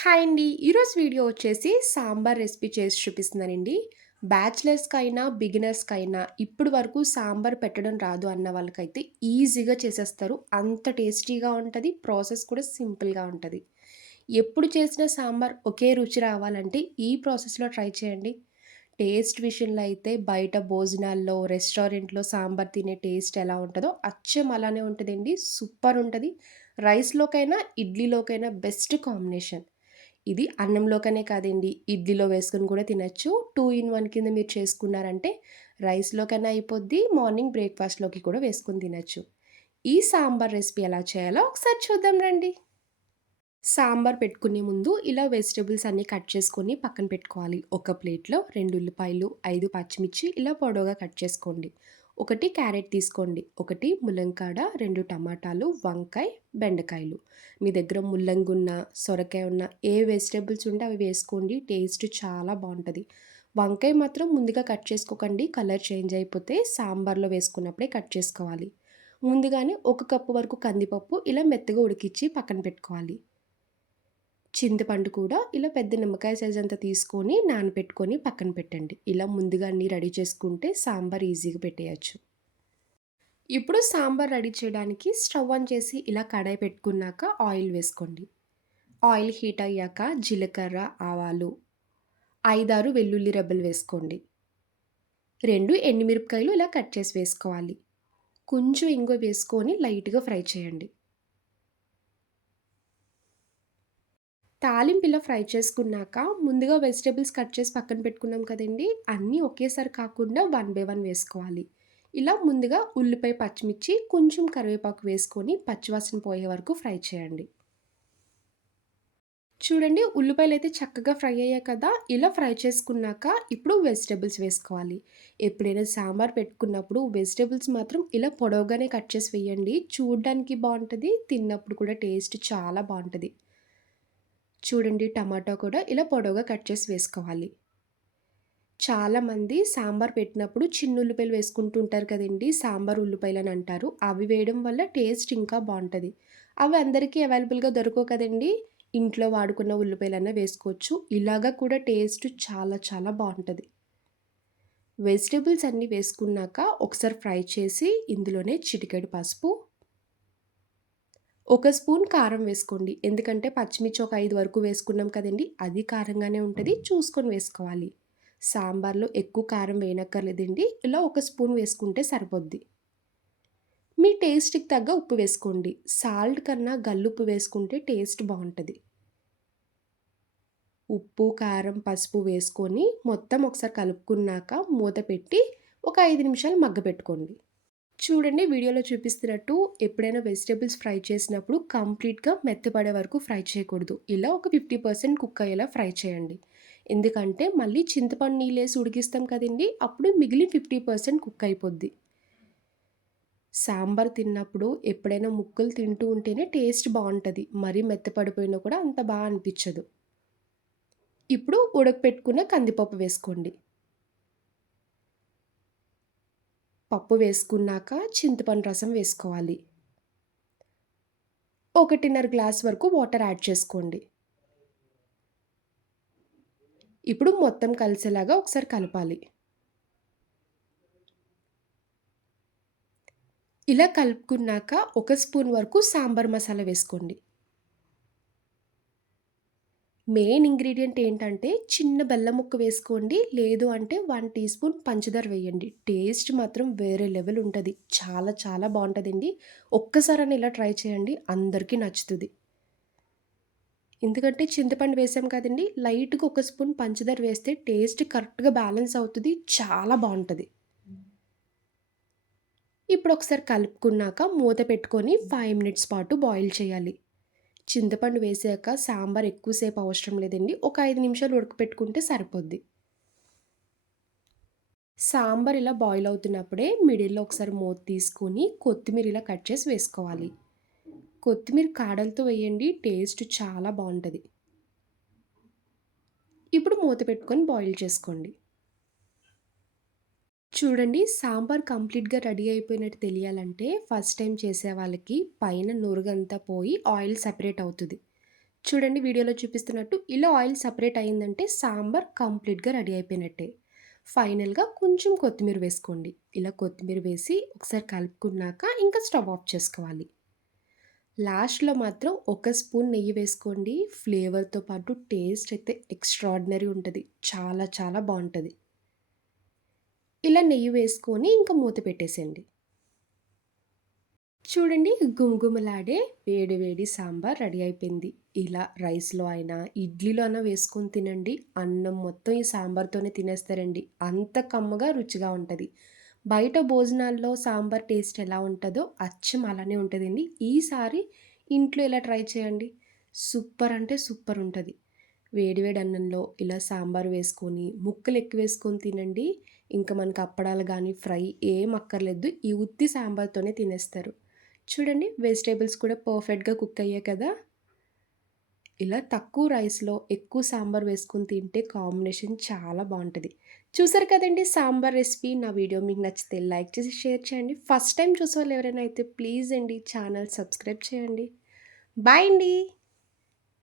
Hi అండి. ఈరోజు video వచ్చేసి సాంబార్ రెసిపీ చేసి చూపిస్తున్నానండి. బ్యాచిలర్స్‌కైనా, బిగినర్స్‌కైనా ఇప్పుడు వరకు సాంబార్ పెట్టడం రాదు అన్న వాళ్ళకైతే ఈజీగా చేసేస్తారు. అంత టేస్టీగా ఉంటుంది ప్రాసెస్ కూడా సింపుల్‌గా ఉంటుంది ఎప్పుడు చేసిన సాంబార్ ఒకే రుచి రావాలంటే ఈ ప్రాసెస్‌లో ట్రై చేయండి. టేస్ట్ విషయంలో అయితే బయట భోజనాల్లో, రెస్టారెంట్‌లో సాంబార్ తినే టేస్ట్ ఎలా ఉంటుందో అచ్చం అలానే ఉంటుందండి సూపర్ ఉంటుంది రైస్‌లోకైనా, ఇడ్లీలోకైనా బెస్ట్ కాంబినేషన్. ఇది అన్నంలోకనే కాదండి. ఇడ్లీలో వేసుకొని కూడా తినచ్చు టూ ఇన్ వన్ కింద మీరు చేసుకున్నారంటే రైస్‌లోకైనా అయిపోద్ది. మార్నింగ్ బ్రేక్‌ఫాస్ట్‌లోకి కూడా వేసుకొని తినచ్చు ఈ సాంబార్ రెసిపీ ఎలా చేయాలో ఒకసారి చూద్దాం రండి. సాంబార్ పెట్టుకునే ముందు ఇలా వెజిటేబుల్స్ అన్నీ కట్ చేసుకొని పక్కన పెట్టుకోవాలి. ఒక ప్లేట్‌లో రెండు ఉల్లిపాయలు, ఐదు పచ్చిమిర్చి ఇలా పొడవుగా కట్ చేసుకోండి. ఒకటి క్యారెట్ తీసుకోండి. ఒకటి ములంకాడ రెండు టమాటాలు, వంకాయ, బెండకాయలు. మీ దగ్గర ముల్లంగున్న, సొరకాయ ఉన్న ఏ వెజిటేబుల్స్ ఉంటే అవి వేసుకోండి. టేస్ట్ చాలా బాగుంటుంది వంకాయ మాత్రం ముందుగా కట్ చేసుకోకండి. కలర్ చేంజ్ అయిపోతే సాంబార్‌లో వేసుకున్నప్పుడే కట్ చేసుకోవాలి. ముందుగానే ఒక కప్పు వరకు కందిపప్పు ఇలా మెత్తగా ఉడికిచ్చి పక్కన పెట్టుకోవాలి. చింతపండు కూడా ఇలా పెద్ద నిమ్మకాయ సైజ్ అంతా తీసుకొని నానబెట్టుకొని పక్కన పెట్టండి. ఇలా ముందుగా అన్నీ రెడీ చేసుకుంటే సాంబార్ ఈజీగా పెట్టేయొచ్చు. ఇప్పుడు సాంబార్ రెడీ చేయడానికి స్టవ్ ఆన్ చేసి ఇలా కడాయి పెట్టుకున్నాక ఆయిల్ వేసుకోండి. ఆయిల్ హీట్ అయ్యాక జీలకర్ర, ఆవాలు, 5, 6 వెల్లుల్లి రెబ్బలు వేసుకోండి. రెండు ఎండుమిరపకాయలు ఇలా కట్ చేసి వేసుకోవాలి. కొంచెం ఇంగో వేసుకొని లైట్‌గా ఫ్రై చేయండి. తాలింపు ఇలా ఫ్రై చేసుకున్నాక ముందుగా వెజిటేబుల్స్ కట్ చేసి పక్కన పెట్టుకున్నాం కదండీ! అన్నీ ఒకేసారి కాకుండా వన్ బై వన్ వేసుకోవాలి. ఇలా ముందుగా ఉల్లిపాయ, పచ్చిమిర్చి, కొంచెం కరివేపాకు వేసుకొని పచ్చివాసన పోయే వరకు ఫ్రై చేయండి. చూడండి ఉల్లిపాయలు అయితే చక్కగా ఫ్రై అయ్యాయి కదా! ఇలా ఫ్రై చేసుకున్నాక ఇప్పుడు వెజిటేబుల్స్ వేసుకోవాలి. ఎప్పుడైనా సాంబార్ పెట్టుకున్నప్పుడు వెజిటేబుల్స్ మాత్రం ఇలా పొడవుగానే కట్ చేసి వేయండి. చూడడానికి బాగుంటుంది తిన్నప్పుడు కూడా టేస్ట్ చాలా బాగుంటుంది చూడండి టమాటా కూడా ఇలా పొడవుగా కట్ చేసి వేసుకోవాలి. చాలామంది సాంబార్ పెట్టినప్పుడు చిన్న ఉల్లిపాయలు వేసుకుంటూ ఉంటారు కదండి సాంబార్ ఉల్లిపాయలు అని అంటారు. అవి వేయడం వల్ల టేస్ట్ ఇంకా బాగుంటుంది అవి అందరికీ అవైలబుల్‌గా దొరకవు కదండీ! ఇంట్లో వాడుకున్న ఉల్లిపాయలన్నా వేసుకోవచ్చు. ఇలాగ కూడా టేస్ట్ చాలా చాలా బాగుంటుంది వెజిటేబుల్స్ అన్నీ వేసుకున్నాక ఒకసారి ఫ్రై చేసి ఇందులోనే చిటికెడు పసుపు ఒక స్పూన్ కారం వేసుకోండి. ఎందుకంటే పచ్చిమిర్చి ఒక ఐదు వరకు వేసుకున్నాం కదండీ! అది కారంగానే ఉంటుంది చూసుకొని వేసుకోవాలి. సాంబార్‌లో ఎక్కువ కారం వేయనక్కర్లేదండి. ఇలా ఒక స్పూన్ వేసుకుంటే సరిపోద్ది. మీ టేస్ట్‌కి తగ్గ ఉప్పు వేసుకోండి. సాల్ట్ కన్నా గల్లుప్పు వేసుకుంటే టేస్ట్ బాగుంటుంది ఉప్పు, కారం, పసుపు వేసుకొని మొత్తం ఒకసారి కలుపుకున్నాక మూత పెట్టి ఒక ఐదు నిమిషాలు మగ్గపెట్టుకోండి. చూడండి వీడియోలో చూపిస్తున్నట్టు ఎప్పుడైనా వెజిటేబుల్స్ ఫ్రై చేసినప్పుడు కంప్లీట్‌గా మెత్తపడే వరకు ఫ్రై చేయకూడదు. ఇలా ఒక 50% కుక్ అయ్యేలా ఫ్రై చేయండి. ఎందుకంటే మళ్ళీ చింతపండు నీళ్ళేసి ఉడికిస్తాం కదండీ! అప్పుడు మిగిలిన 50% కుక్ అయిపోద్ది. సాంబార్ తిన్నప్పుడు ఎప్పుడైనా ముక్కలు తింటూ ఉంటేనే టేస్ట్ బాగుంటుంది మరీ మెత్తపడిపోయినా కూడా అంత బాగా అనిపించదు ఇప్పుడు ఉడకపెట్టుకున్న కందిపప్పు వేసుకోండి. పప్పు వేసుకున్నాక చింతపండు రసం వేసుకోవాలి. 1:30 గ్లాస్ వరకు వాటర్ యాడ్ చేసుకోండి. ఇప్పుడు మొత్తం కలిసేలాగా ఒకసారి కలపాలి. ఇలా కలుపుకున్నాక ఒక స్పూన్ వరకు సాంబార్ మసాలా వేసుకోండి. మెయిన్ ఇంగ్రీడియంట్ ఏంటంటే చిన్న బెల్లం ముక్క వేసుకోండి. లేదు అంటే వన్ టీ స్పూన్ పంచదార వేయండి. టేస్ట్ మాత్రం వేరే లెవెల్ ఉంటుంది చాలా చాలా బాగుంటుందండి ఒక్కసారని ఇలా ట్రై చేయండి. అందరికీ నచ్చుతుంది ఎందుకంటే చింతపండు వేసాం కదండీ! లైట్‌గా ఒక స్పూన్ పంచదార వేస్తే టేస్ట్ కరెక్ట్‌గా బ్యాలెన్స్ అవుతుంది చాలా బాగుంటుంది ఇప్పుడు ఒకసారి కలుపుకున్నాక మూత పెట్టుకొని ఫైవ్ మినిట్స్ పాటు బాయిల్ చేయాలి. చింతపండు వేసాక సాంబార్ ఎక్కువసేపు అవసరం లేదండి. ఒక ఐదు నిమిషాలు ఉడకపెట్టుకుంటే సరిపోద్ది. సాంబార్ ఇలా బాయిల్ అవుతున్నప్పుడే మిడిల్‌లో ఒకసారి మూత తీసుకొని కొత్తిమీర ఇలా కట్ చేసి వేసుకోవాలి. కొత్తిమీర కాడలతో వేయండి. టేస్ట్ చాలా బాగుంటుంది ఇప్పుడు మూత పెట్టుకొని బాయిల్ చేసుకోండి. చూడండి సాంబార్ కంప్లీట్‌గా రెడీ అయిపోయినట్టు తెలియాలంటే ఫస్ట్ టైం చేసే వాళ్ళకి పైన నురుగంతా పోయి ఆయిల్ సపరేట్ అవుతుంది చూడండి వీడియోలో చూపిస్తున్నట్టు ఇలా ఆయిల్ సపరేట్ అయిందంటే సాంబార్ కంప్లీట్‌గా రెడీ అయిపోయినట్టే. ఫైనల్‌గా కొంచెం కొత్తిమీర వేసుకోండి. ఇలా కొత్తిమీర వేసి ఒకసారి కలుపుకున్నాక ఇంకా స్టవ్ ఆఫ్ చేసుకోవాలి. లాస్ట్‌లో మాత్రం ఒక స్పూన్ నెయ్యి వేసుకోండి. ఫ్లేవర్‌తో పాటు టేస్ట్ అయితే ఎక్స్ట్రాడినరీ ఉంటుంది చాలా చాలా బాగుంటుంది ఇలా నెయ్యి వేసుకొని ఇంకా మూత పెట్టేసేయండి. చూడండి గుమగుమలాడే వేడి వేడి సాంబార్ రెడీ అయిపోయింది. ఇలా రైస్‌లో అయినా, ఇడ్లీలో అయినా వేసుకొని తినండి. అన్నం మొత్తం ఈ సాంబార్‌తోనే తినేస్తారండి. అంత కమ్మగా, రుచిగా ఉంటుంది బయట భోజనాల్లో సాంబార్ టేస్ట్ ఎలా ఉంటుందో అచ్చం అలానే ఉంటుందండి ఈసారి ఇంట్లో ఇలా ట్రై చేయండి. సూపర్ అంటే సూపర్ ఉంటుంది వేడి వేడి అన్నంలో ఇలా సాంబార్ వేసుకొని, ముక్కలు ఎక్కువ వేసుకొని తినండి. ఇంకా మనకు అప్పడాలు కానీ ఫ్రై ఏం అక్కర్లేదు. ఈ ఉత్తి సాంబార్‌తోనే తినేస్తారు. చూడండి వెజిటేబుల్స్ కూడా పర్ఫెక్ట్‌గా కుక్ అయ్యాయి కదా! ఇలా తక్కువ రైస్‌లో ఎక్కువ సాంబార్ వేసుకుని తింటే కాంబినేషన్ చాలా బాగుంటుంది చూసారు కదండి సాంబార్ రెసిపీ. నా వీడియో మీకు నచ్చితే లైక్ చేసి, షేర్ చేయండి. ఫస్ట్ టైం చూసే వాళ్ళు ఎవరైనా అయితే ప్లీజ్ అండి ఛానల్ సబ్స్క్రైబ్ చేయండి. బాయ్ అండి.